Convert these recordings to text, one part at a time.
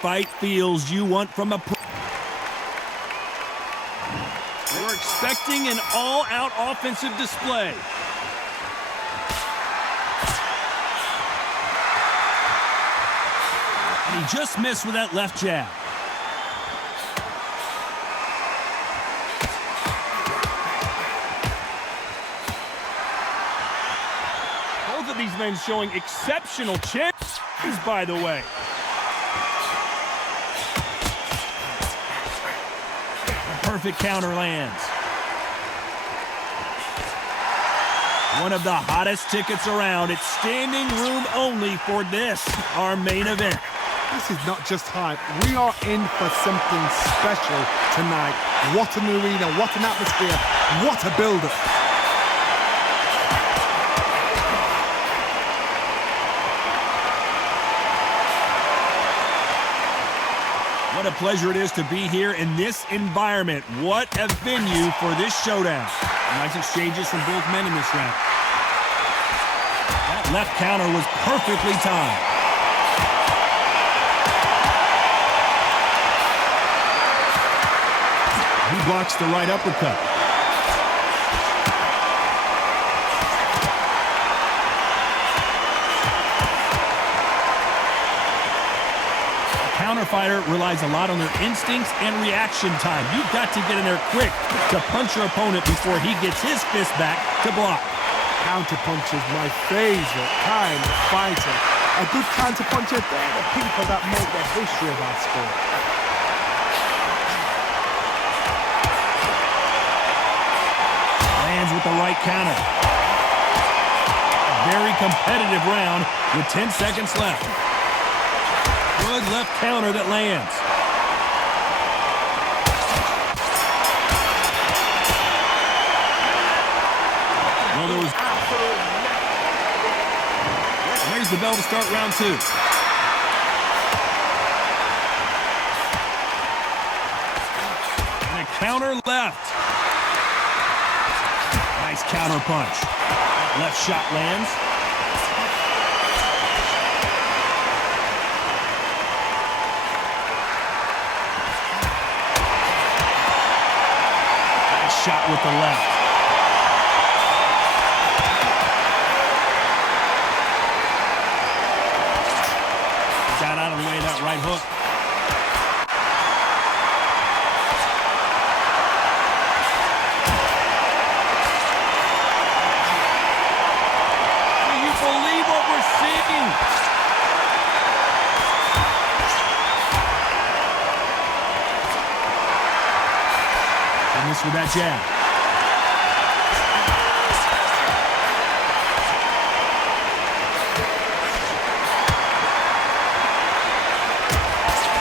fight feels you want from a pro. We're expecting an all-out offensive display. And he just missed with that left jab. Both of these men showing exceptional chances, by the way. Perfect counter lands. One of the hottest tickets around. It's standing room only for this, our main event. This is not just hype. We are in for something special tonight. What an arena, what an atmosphere, what a build-up. What a pleasure it is to be here in this environment. What a venue for this showdown. Nice exchanges from both men in this round. That left counter was perfectly timed. He blocks the right uppercut. Fighter relies a lot on their instincts and reaction time. You've got to get in there quick to punch your opponent before he gets his fist back to block. Counter punch is my favorite kind of fighter. A good counter puncher, they're the people that make the history of our sport. Lands with the right counter. A very competitive round with 10 seconds left. Good left counter that lands. Well, there's the bell to start round two. And a counter left. Nice counter punch. Left shot lands. Shot with the left. Got out of the way of that right hook. Do you believe what we're seeing? With that jab.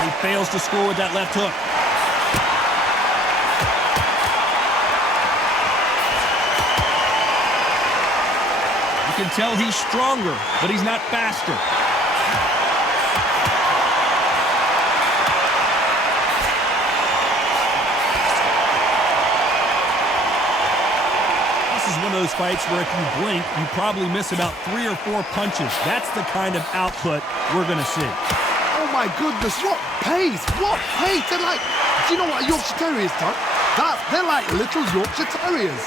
He fails to score with that left hook. You can tell he's stronger, but he's not faster. One of those fights where if you blink, you probably miss about 3 or 4 punches. That's the kind of output we're going to see. Oh my goodness, what pace, what pace. They're like, do you know what a Yorkshire Terrier is, Todd? They're like little Yorkshire Terriers.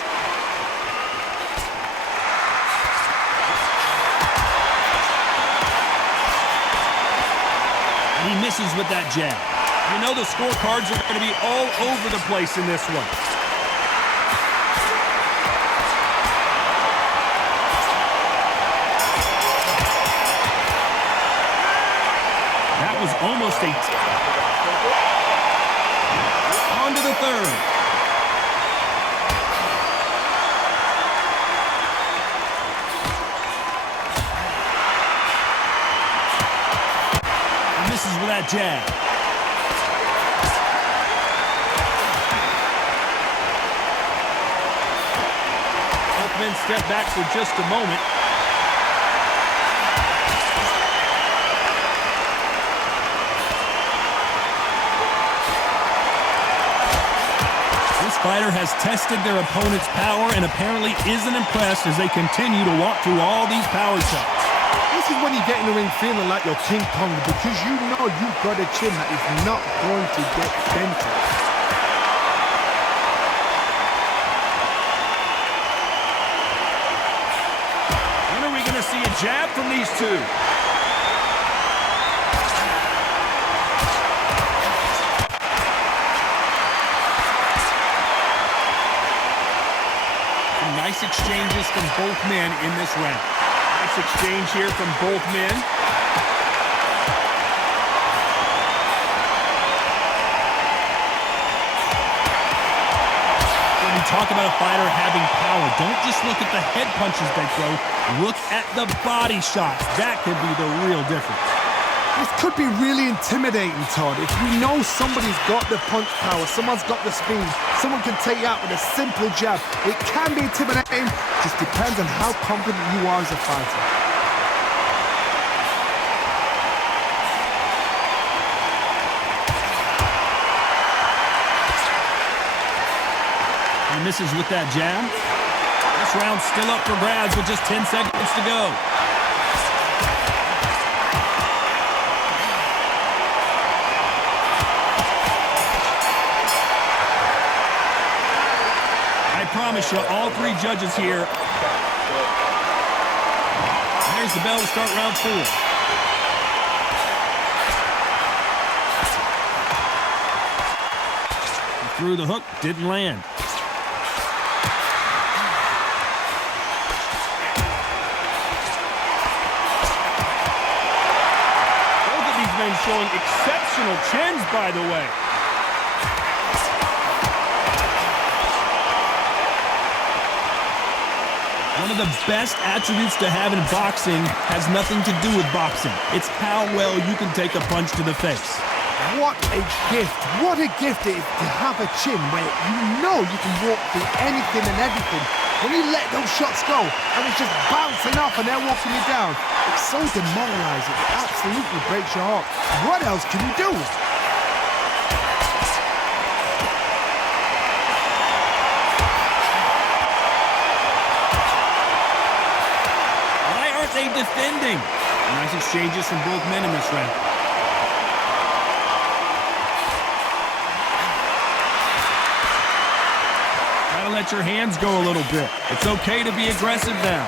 And he misses with that jab. You know the scorecards are going to be all over the place in this one. Was almost a on to the third. And misses with that jab. Both men step back for just a moment. Fighter has tested their opponent's power and apparently isn't impressed as they continue to walk through all these power shots. This is when you get in the ring feeling like you're King Kong, because you know you've got a chin that is not going to get dented. When are we going to see a jab from these two? Some nice exchanges from both men in this round. Nice exchange here from both men. When we talk about a fighter having power, don't just look at the head punches they throw. Look at the body shots. That could be the real difference. This could be really intimidating, Todd. If you know somebody's got the punch power, someone's got the speed, someone can take you out with a simple jab, it can be intimidating. Just depends on how confident you are as a fighter. And misses with that jab. This round's still up for grabs with just 10 seconds to go. I promise you, all three judges here. There's the bell to start round 4. He threw the hook, didn't land. Both of these men showing exceptional chins, by the way. One of the best attributes to have in boxing has nothing to do with boxing. It's how well you can take a punch to the face. What a gift. What a gift it is to have a chin where you know you can walk through anything and everything. When you let those shots go and it's just bouncing off and they're walking you down, it's so demoralizing. It absolutely breaks your heart. What else can you do? They defending. Nice exchanges from both men in this round. Gotta let your hands go a little bit. It's okay to be aggressive now.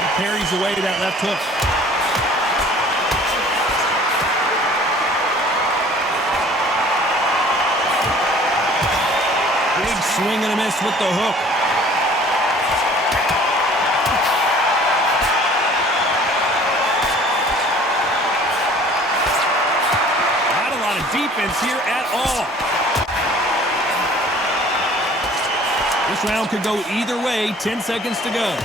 He parries away that left hook. Swing and a miss with the hook. Not a lot of defense here at all. This round could go either way. 10 seconds to go.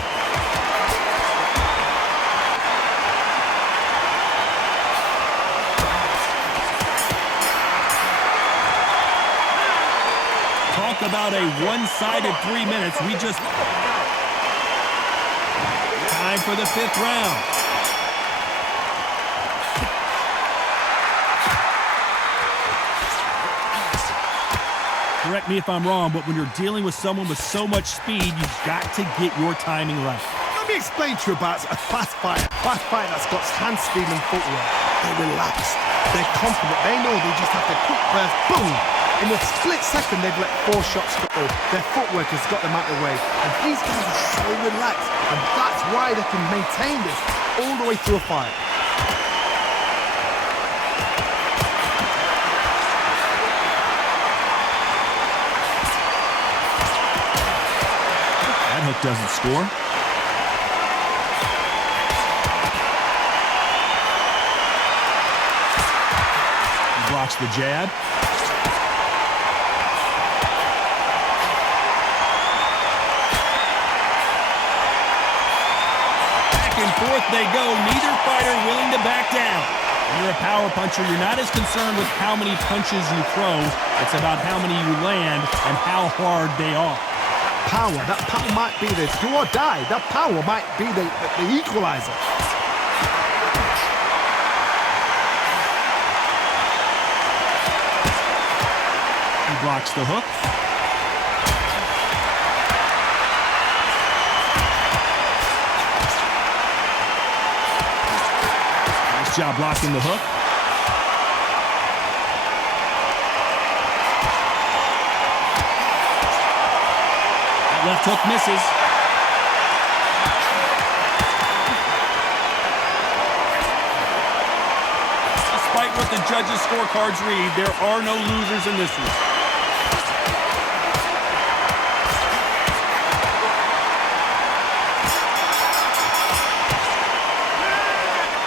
Talk about a one-sided 3 minutes. We just... Time for the 5th round. Correct me if I'm wrong, but when you're dealing with someone with so much speed, you've got to get your timing right. Let me explain to you about a fast fighter. Fast fighter that's got hand speed and footwork. They're relaxed. They're confident. They know they just have to quick burst, boom. In a split second, they've let 4 shots go. Their footwork has got them out of the way. And these guys are so relaxed. And that's why they can maintain this all the way through a fight. That hook doesn't score. He blocks the jab. Forth they go, neither fighter willing to back down. When you're a power puncher, you're not as concerned with how many punches you throw. It's about how many you land and how hard they are. Power, that power might be the do or die. That power might be the equalizer. Blocks the hook. Nice job blocking the hook. That left hook misses. Despite what the judges' scorecards read, there are no losers in this one.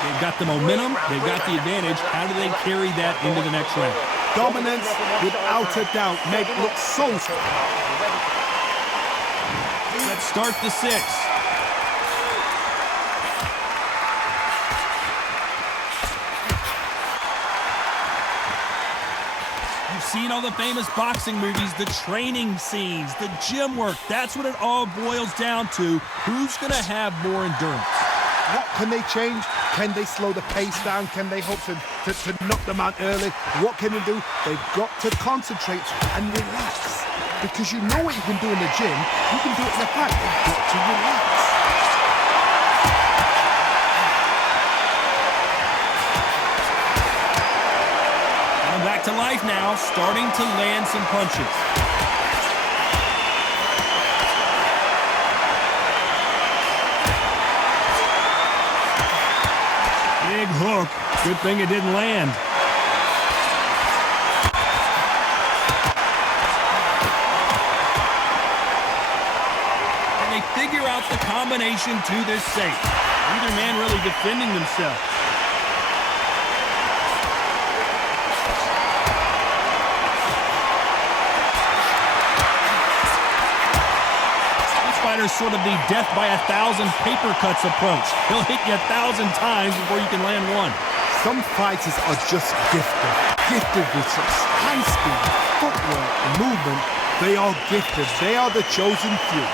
They've got the momentum, they've got the advantage. How do they carry that into the next round? Dominance, without a doubt, make it look so strong. Let's start the sixth. You've seen all the famous boxing movies, the training scenes, the gym work. That's what it all boils down to. Who's going to have more endurance? What can they change? Can they slow the pace down? Can they hope to knock them out early? What can they do? They've got to concentrate and relax. Because you know what you can do in the gym, you can do it in the fight. They've got to relax. Coming back to life now, starting to land some punches. Big hook. Good thing it didn't land. And they figure out the combination to this safe. Neither man really defending themselves. Fighter's sort of the death by 1,000 paper cuts approach. He'll hit you 1,000 times before you can land one. Some fighters are just gifted with such hand speed, footwork, and movement. They are gifted. They are the chosen few.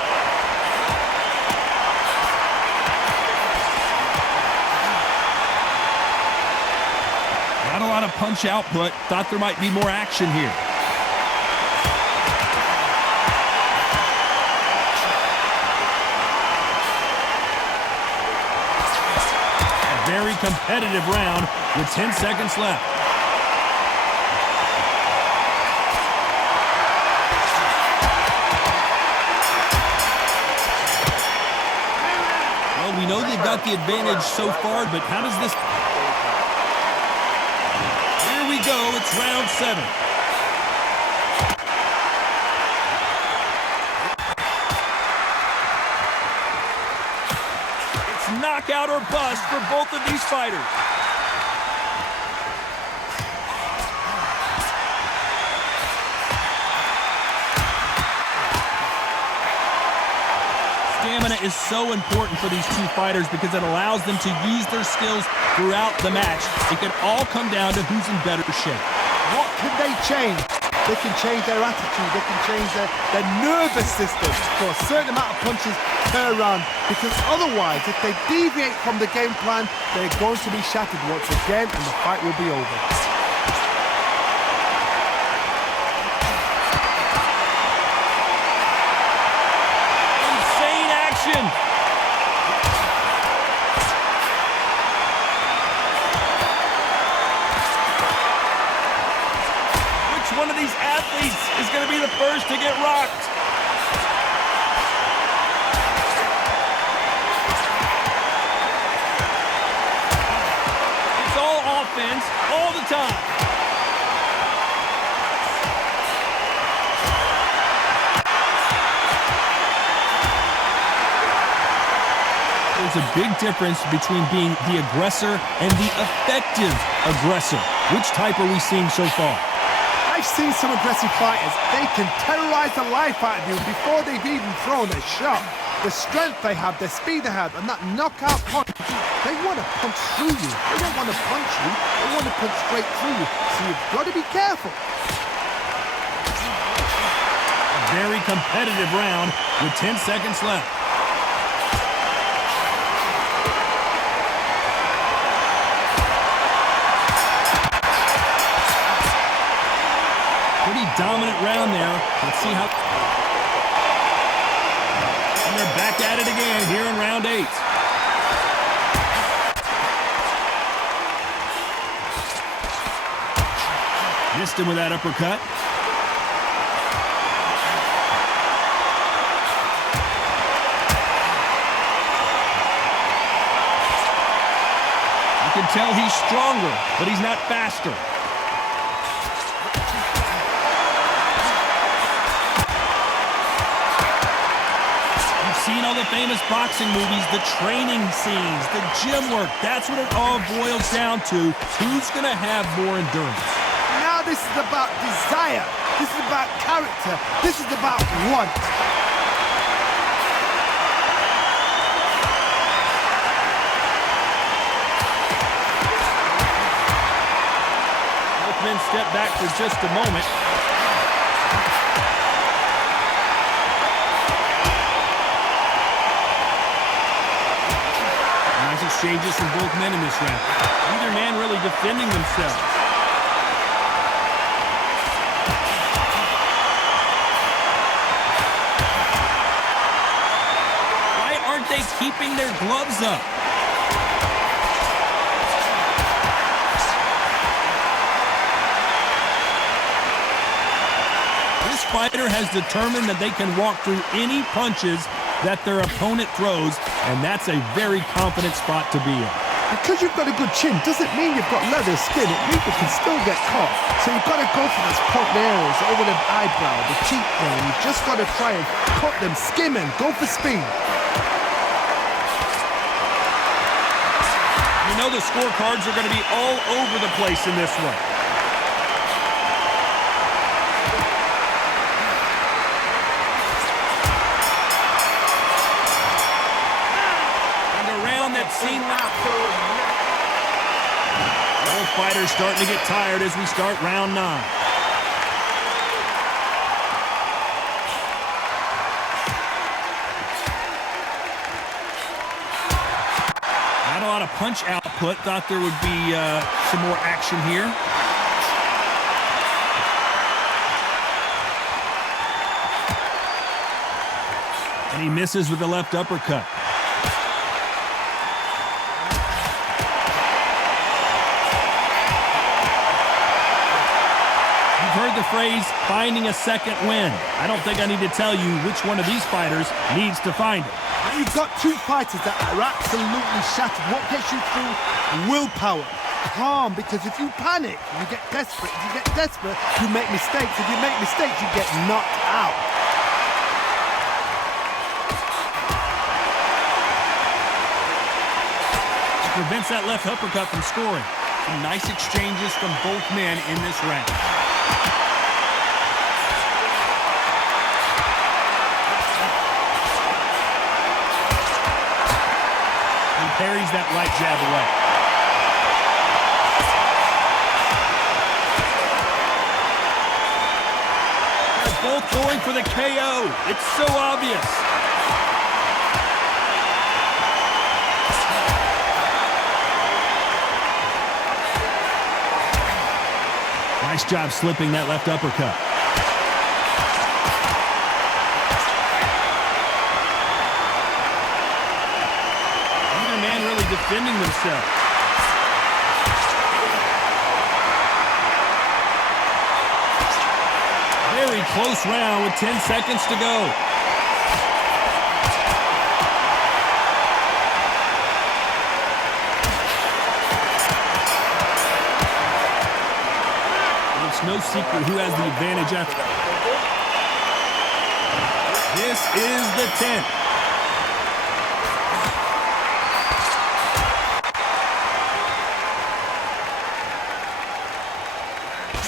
Not a lot of punch output. Thought there might be more action here. Very competitive round with 10 seconds left. Well, we know they've got the advantage so far, but how does this... Here we go, it's round 7. Knockout or bust for both of these fighters. Stamina is so important for these two fighters because it allows them to use their skills throughout the match. It can all come down to who's in better shape. What can they change? They can change their attitude. They can change their nervous system for a certain amount of punches per round. Because otherwise, if they deviate from the game plan, they're going to be shattered once again and the fight will be over. Insane action! One of these athletes is going to be the first to get rocked. It's all offense all the time. There's a big difference between being the aggressor and the effective aggressor. Which type are we seeing so far? I've seen some aggressive fighters. They can terrorize the life out of you before they've even thrown a shot. The strength they have, the speed they have, and that knockout punch, they want to punch through you. They don't want to punch you. They want to punch straight through you. So you've got to be careful. A very competitive round with 10 seconds left. dominant round there. Let's see how... And they're back at it again here in round 8. Missed him with that uppercut. You can tell he's stronger, but he's not faster. You've seen all the famous boxing movies, the training scenes, the gym work. That's what it all boils down to. Who's going to have more endurance? Now this is about desire. This is about character. This is about want. Both men step back for just a moment. Nice exchanges from both men in this round. Neither man really defending themselves. Keeping their gloves up. This fighter has determined that they can walk through any punches that their opponent throws, and that's a very confident spot to be in. Because you've got a good chin doesn't mean you've got leather skin. It means you can still get caught. So you've got to go for those poke areas over the eyebrow, the cheekbone. You've just got to try and cut them, skim them, go for speed. You know the scorecards are going to be all over the place in this one. And a round that's seen both fighters starting to get tired as we start round 9. Not a lot of punch output. Thought there would be some more action here. And he misses with the left uppercut. You've heard the phrase, finding a second win. I don't think I need to tell you which one of these fighters needs to find it. You've got two fighters that are absolutely shattered. What gets you through? Willpower. Calm, because if you panic, you get desperate. If you get desperate, you make mistakes. If you make mistakes, you get knocked out. Prevents that left uppercut from scoring. Some nice exchanges from both men in this round. He parries that right jab away. They're both going for the KO. It's so obvious. Nice job slipping that left uppercut. Neither man really defending themselves. Very close round with 10 seconds to go. No secret who has the advantage after. This is the 10th.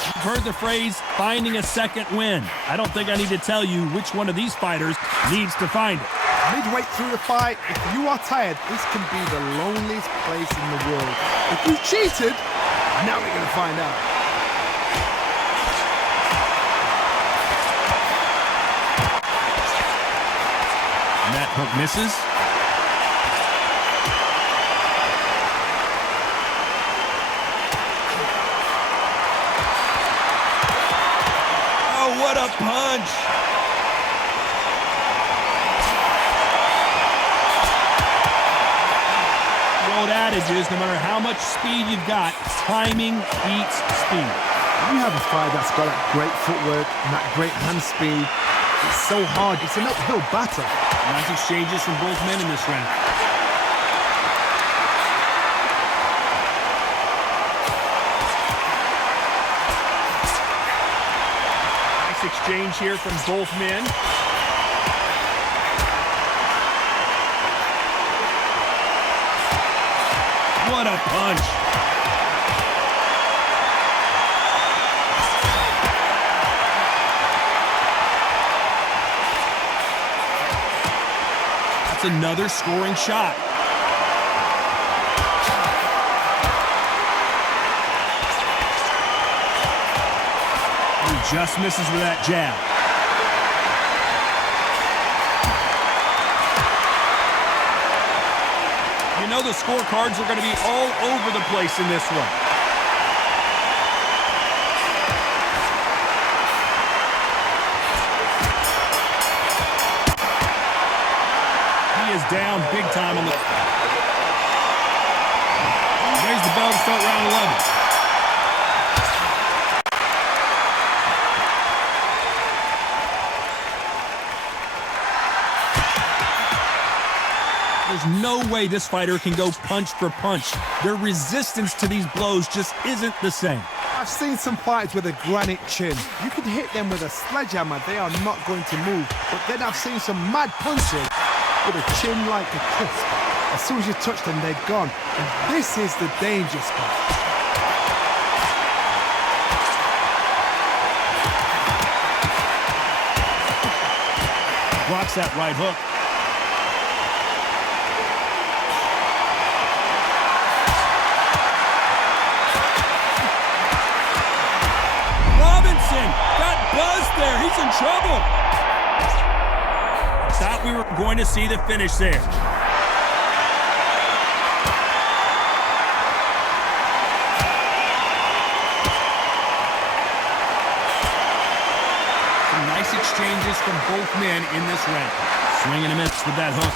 You've heard the phrase, finding a second win. I don't think I need to tell you which one of these fighters needs to find it. Midway through the fight, if you are tired, this can be the loneliest place in the world. If you cheated, now we're going to find out. That hook misses. What a punch! The old adage is, no matter how much speed you've got, timing beats speed. You have a fighter that's got that great footwork and that great hand speed. It's so hard. It's an uphill battle. Nice exchanges from both men in this round. Nice exchange here from both men. What a punch! That's another scoring shot. He just misses with that jab. You know the scorecards are going to be all over the place in this one. He is down big time on the... Raise the bell to start round 11. There's no way this fighter can go punch for punch. Their resistance to these blows just isn't the same. I've seen some fighters with a granite chin. You could hit them with a sledgehammer, they are not going to move. But then I've seen some mad punchers with a chin like a crisp. As soon as you touch them, they're gone. And this is the danger spot. Blocks that right hook. Got buzzed there. He's in trouble. Thought we were going to see the finish there. Some nice exchanges from both men in this round. Swing and a miss with that hook.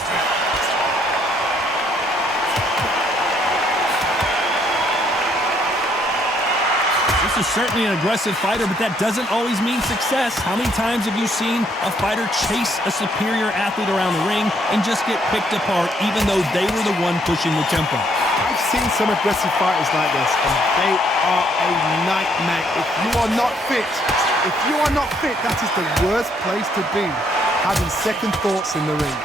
This is certainly an aggressive fighter, but that doesn't always mean success. How many times have you seen a fighter chase a superior athlete around the ring and just get picked apart, even though they were the one pushing the tempo? I've seen some aggressive fighters like this, and they are a nightmare. If you are not fit, that is the worst place to be, having second thoughts in the ring.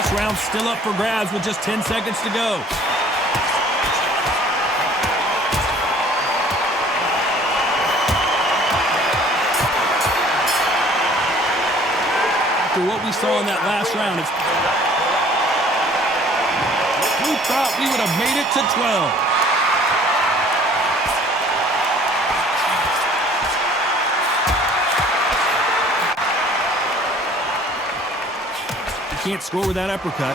This round's still up for grabs with just 10 seconds to go. After what we saw in that last round, who thought we would have made it to 12? Can't score with that uppercut.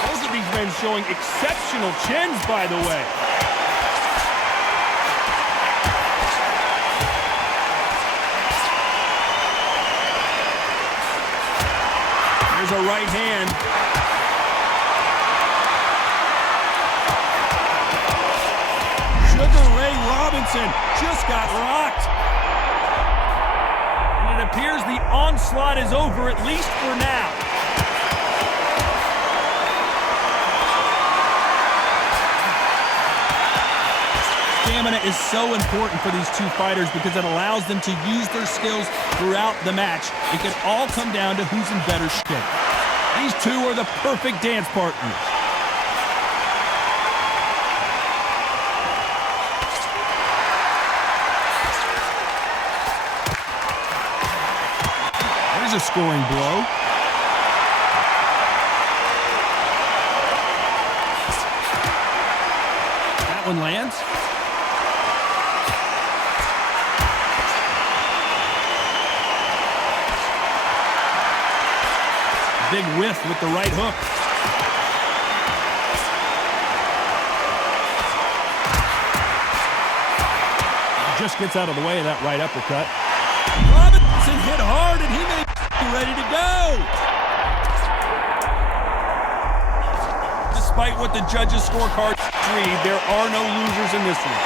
Both of these men showing exceptional chins, by the way. There's a right hand. Robinson just got rocked. And it appears the onslaught is over, at least for now. Stamina is so important for these two fighters because it allows them to use their skills throughout the match. It can all come down to who's in better shape. These two are the perfect dance partners. A scoring blow. That one lands. Big whiff with the right hook. Just gets out of the way of that right uppercut. Robinson hit hard, and he may be ready to go. Despite what the judges' scorecards read, there are no losers in this one.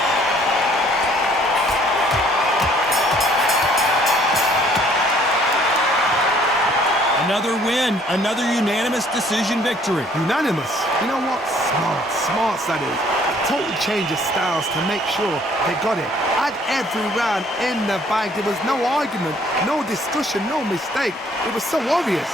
Another win, another unanimous decision victory. Unanimous? You know what? Smart that is. Total change of styles to make sure they got it. Had every round in the bag. There was no argument, no discussion, no mistake. It was so obvious.